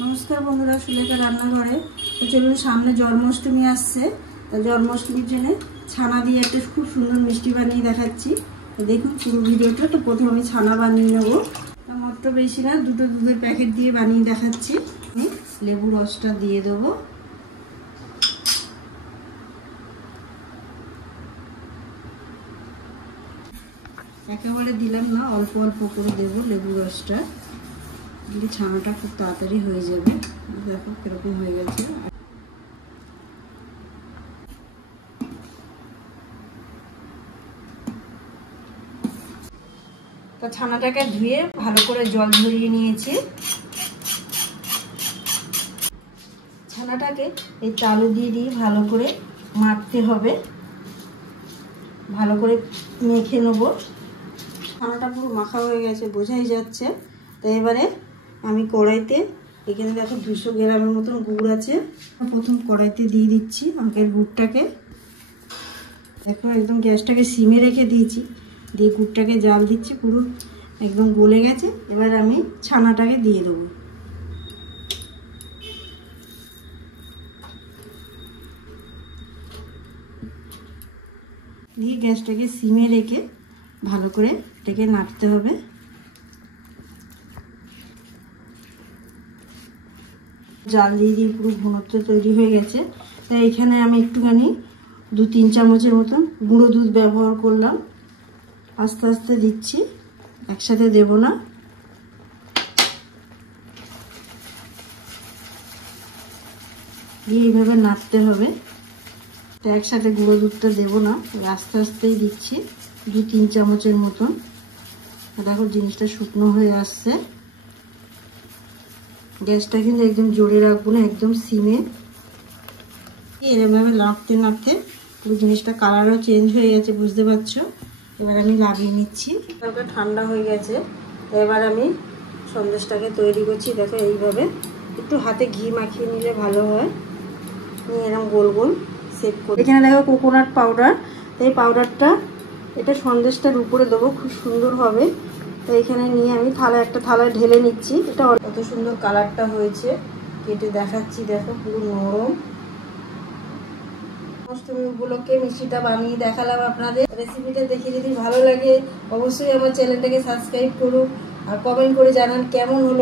নমস্কার বন্ধুরা, সুলেখা রান্নাঘরে। তো চলুন, সামনে জন্মাষ্টমী আসছে। তা জন্মাষ্টমীর জন্য ছানা দিয়ে একটা খুব সুন্দর মিষ্টি বানিয়ে দেখাচ্ছি। তো দেখুন পুরো ভিডিওটা। তো প্রথমে আমি ছানা বানিয়ে নেবো। মাত্র বেশি না, দুটো দুধের প্যাকেট দিয়ে বানিয়ে দেখাচ্ছি। আমি লেবু রসটা দিয়ে দেবো। একেবারে দিলাম না, অল্প অল্প করে দেবো লেবু রসটা। দিলে ছানাটা খুব তাড়াতাড়ি হয়ে যাবে। দেখো কিরকম হয়ে গেছে। তো ছানাটাকে ধুয়ে ভালো করে জল ঝরিয়ে নিয়েছি। ছানাটাকে এই তালু দিয়ে ভালো করে মাখতে হবে, ভালো করে মেখে নেবো। ছানাটা পুরো মাখা হয়ে গেছে, বোঝাই যাচ্ছে। তো এবারে আমি কড়াইতে, এখানে দেখো 200 গ্রামের মতন গুড় আছে। প্রথম কড়াইতে দিয়ে দিচ্ছি আখের গুড়টাকে। দেখো একদম গ্যাসটাকে সিমে রেখে দিয়েছি, দিয়ে গুড়টাকে জাল দিচ্ছি। পুরো একদম গলে গেছে। এবার আমি ছানাটাকে দিয়ে দেবো। দিয়ে গ্যাসটাকে সিমে রেখে ভালো করে এটাকে নাড়তে হবে। জাল দিয়ে পুরো ঘনত্ব তৈরি হয়ে গেছে। তাই এখানে আমি একটুখানি 2-3 চামচের মতন গুঁড়ো দুধ ব্যবহার করলাম। আস্তে আস্তে দিচ্ছি, একসাথে দেব না। দিয়ে এইভাবে নাড়তে হবে। তো একসাথে গুঁড়ো দুধটা দেবো না, আস্তে আস্তেই দিচ্ছি 2-3 চামচের মতন। দেখো জিনিসটা শুকনো হয়ে আসছে। গ্যাসটা কিন্তু একদম জোরে রাখবো না, একদম সিমে। এরকমভাবে নাড়তে নাড়তে পুরো জিনিসটা কালারও চেঞ্জ হয়ে গেছে, বুঝতে পারছো। এবার আমি লাগিয়ে নিচ্ছি। হালকা ঠান্ডা হয়ে গেছে। এবার আমি সন্দেশটাকে তৈরি করছি। দেখো এইভাবে একটু হাতে ঘি মাখিয়ে নিলে ভালো হয়। এরকম গোল গোল সেট করে। এখানে দেখো কোকোনাট পাউডার। এই পাউডারটা এটা সন্দেশটার উপরে দেবো, খুব সুন্দর হবে। তো এখানে নিয়ে আমি একটা থালায় ঢেলে নিচ্ছি। এটা কত সুন্দর কালারটা হয়েছে, কেটে দেখাচ্ছি। দেখো পুরো নরম। অষ্টমী উপলক্ষে মিষ্টিটা বানিয়ে দেখালাম আপনাদের। রেসিপিটা দেখে যদি ভালো লাগে অবশ্যই আমার চ্যানেলটাকে সাবস্ক্রাইব করুন আর কমেন্ট করে জানান কেমন হলো।